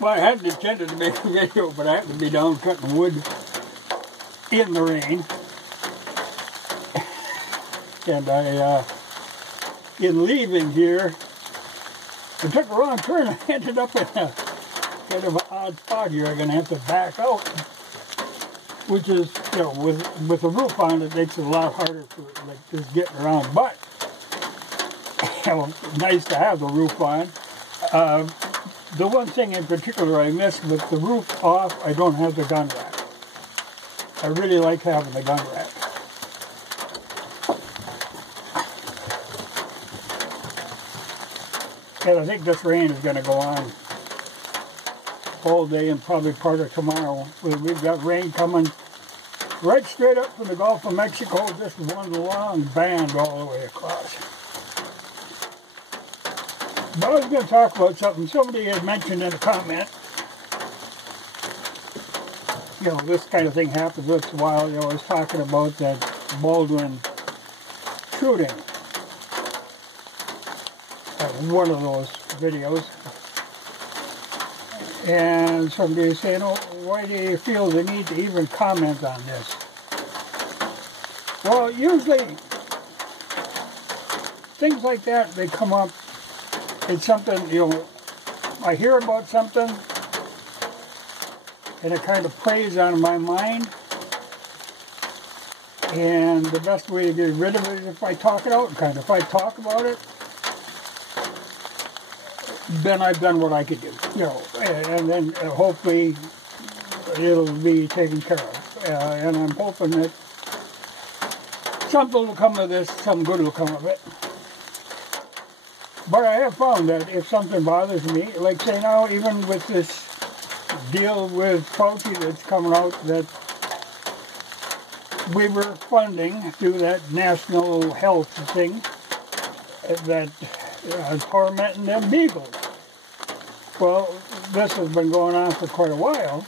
Well, I hadn't intended to make a video, but I had to be down cutting wood in the rain. And I, in leaving here, I took a wrong turn. I ended up in a kind of an odd spot here. I'm going to have to back out, which is, you know, with the roof on, it makes it a lot harder for like just getting around. But, you know, nice to have the roof on. The one thing in particular I miss, with the roof off, I don't have the gun rack. I really like having the gun rack. And I think this rain is going to go on all day and probably part of tomorrow. We've got rain coming right straight up from the Gulf of Mexico, just one long band all the way across. But I was going to talk about something somebody had mentioned in a comment. You know, this kind of thing happens once in a while. You know, I was talking about that Baldwin shooting. One of those videos. And somebody is saying, oh, why do you feel the need to even comment on this? Well, usually things like that, they come up. It's something, you know, I hear about something and it kind of preys on my mind, and the best way to get rid of it is if I talk it out. Kind of, if I talk about it, then I've done what I could do, you know, and then hopefully it'll be taken care of, and I'm hoping that something will come of this, something good will come of it. But I have found that if something bothers me, like say now, even with this deal with Fauci that's coming out, that we were funding through that national health thing, that tormenting them beagles. Well, this has been going on for quite a while,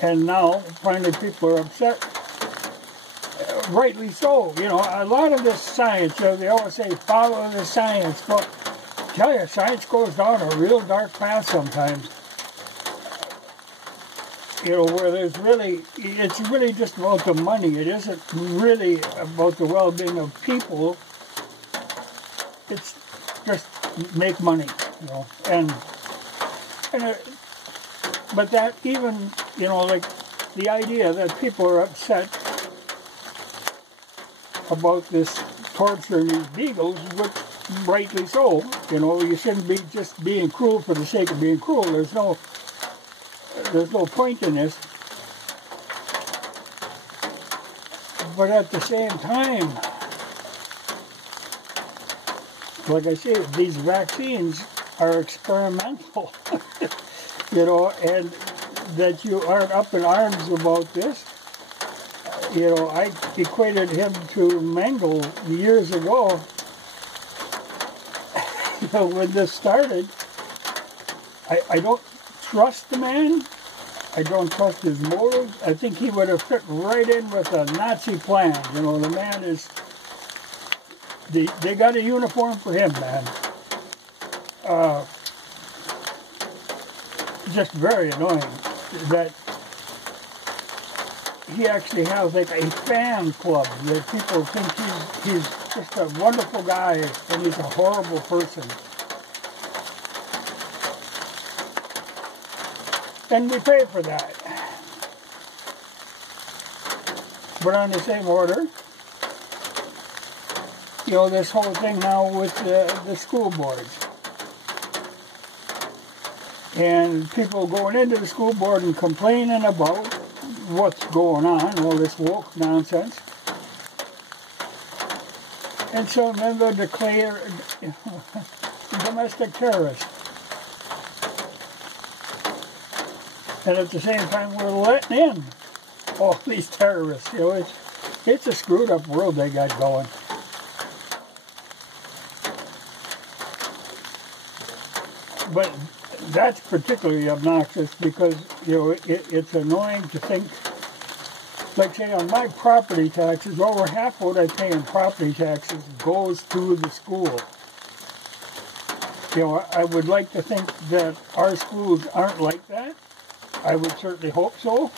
and now finally people are upset. Rightly so. You know, a lot of this science, you know, they always say follow the science. Well, I tell you, science goes down a real dark path sometimes. You know, where there's really, it's really just about the money. It isn't really about the well-being of people. It's just make money, you know. But that even, you know, like the idea that people are upset about this torturing these beagles, which rightly so. You know, you shouldn't be just being cruel for the sake of being cruel. There's no point in this. But at the same time, like I say, these vaccines are experimental. You know, and that you aren't up in arms about this. You know, I equated him to Mengele years ago. You know, when this started, I don't trust the man. I don't trust his motives. I think he would have fit right in with a Nazi plan. You know, the man is, they got a uniform for him, man. Just very annoying that he actually has like a fan club that people think he's just a wonderful guy and he's a horrible person. And we pay for that. But on the same order, you know, this whole thing now with the school boards. And people going into the school board and complaining about what's going on, all this woke nonsense. And so then they'll declare domestic terrorists. And at the same time, we're letting in all these terrorists. You know, it's a screwed up world they got going. But that's particularly obnoxious because, you know, it's annoying to think, like say on my property taxes, over half what I pay in property taxes goes to the school. You know, I would like to think that our schools aren't like that. I would certainly hope so.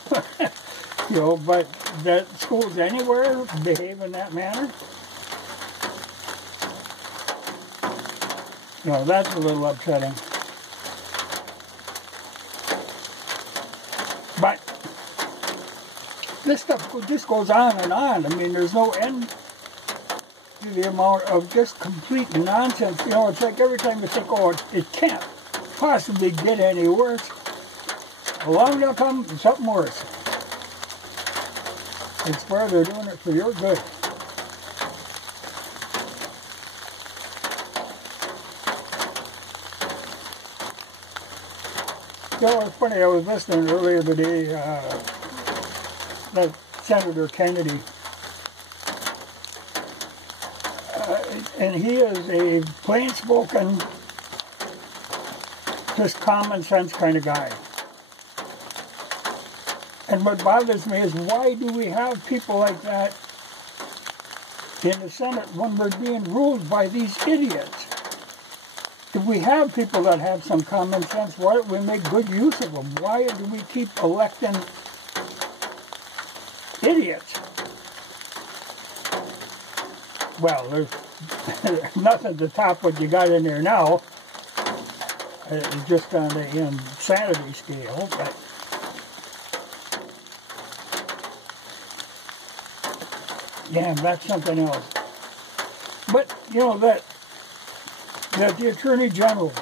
You know, but that schools anywhere behave in that manner, you know, that's a little upsetting. But this stuff just goes on and on. I mean, there's no end to the amount of just complete nonsense. You know, it's like every time you think, oh, it can't possibly get any worse, along will come something worse. It's where they're doing it for your good. You know, it's funny, I was listening earlier today, that Senator Kennedy, and he is a plain-spoken, just common sense kind of guy. And what bothers me is, why do we have people like that in the Senate when we're being ruled by these idiots? If we have people that have some common sense, why don't we make good use of them? Why do we keep electing idiots? Well, there's nothing to top what you got in there now. It's just on the insanity scale, but yeah, that's something else. But, you know, that the Attorney General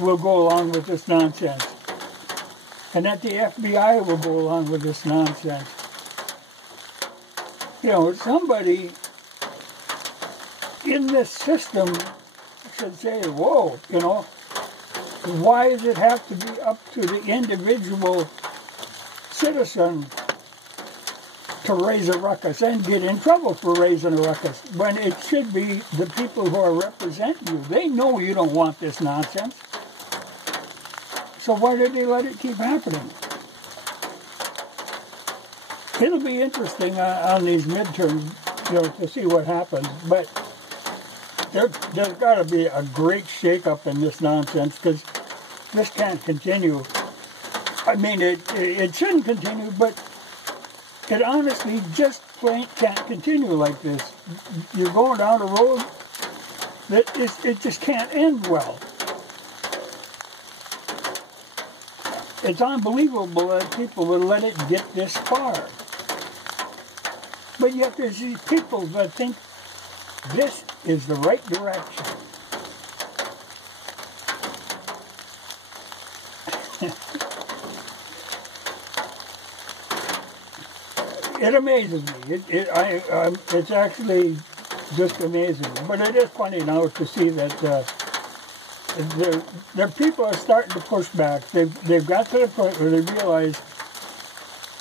will go along with this nonsense, and that the FBI will go along with this nonsense. You know, somebody in this system should say, whoa, you know, why does it have to be up to the individual citizen to raise a ruckus and get in trouble for raising a ruckus, when it should be the people who are representing you? They know you don't want this nonsense. So why did they let it keep happening? It'll be interesting on these midterms, you know, to see what happens. But there's got to be a great shakeup in this nonsense, because this can't continue. I mean, it shouldn't continue, but it honestly just plain can't continue like this. You're going down a road that it just can't end well. It's unbelievable that people would let it get this far. But yet there's these people that think this is the right direction. It amazes me. It's actually just amazing. But it is funny now to see that their people are starting to push back. They've got to the point where they realize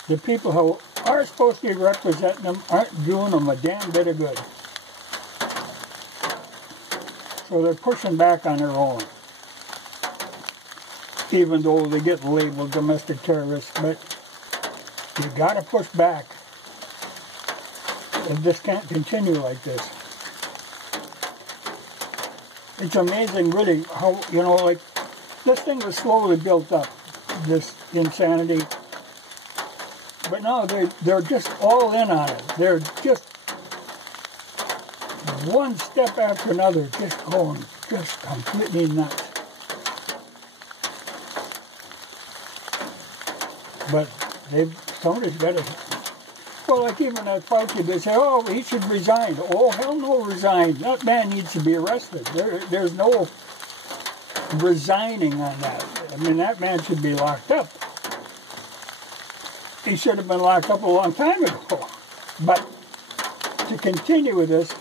the people who are supposed to be representing them aren't doing them a damn bit of good. So they're pushing back on their own, even though they get labeled domestic terrorists. But you got to push back. And this can't continue like this. It's amazing, really, how, you know, like, this thing was slowly built up, this insanity. But now they're just all in on it. They're just one step after another, just going just completely nuts. But somebody's got to. Well, like even that Fauci, they say, oh, he should resign. Oh, hell no, resign. That man needs to be arrested. There's no resigning on that. I mean, that man should be locked up. He should have been locked up a long time ago. But to continue with this,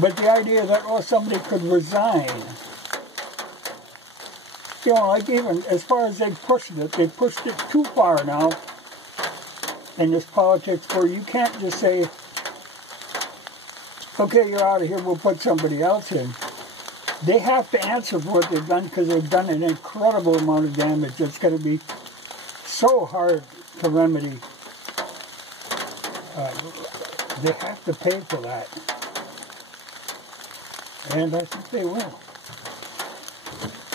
but the idea that, oh, somebody could resign. You know, like even as far as they've pushed it too far now in this politics, where you can't just say, okay, you're out of here, we'll put somebody else in. They have to answer for what they've done, because they've done an incredible amount of damage. It's going to be so hard to remedy. They have to pay for that. And I think they will.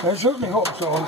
I certainly hope so.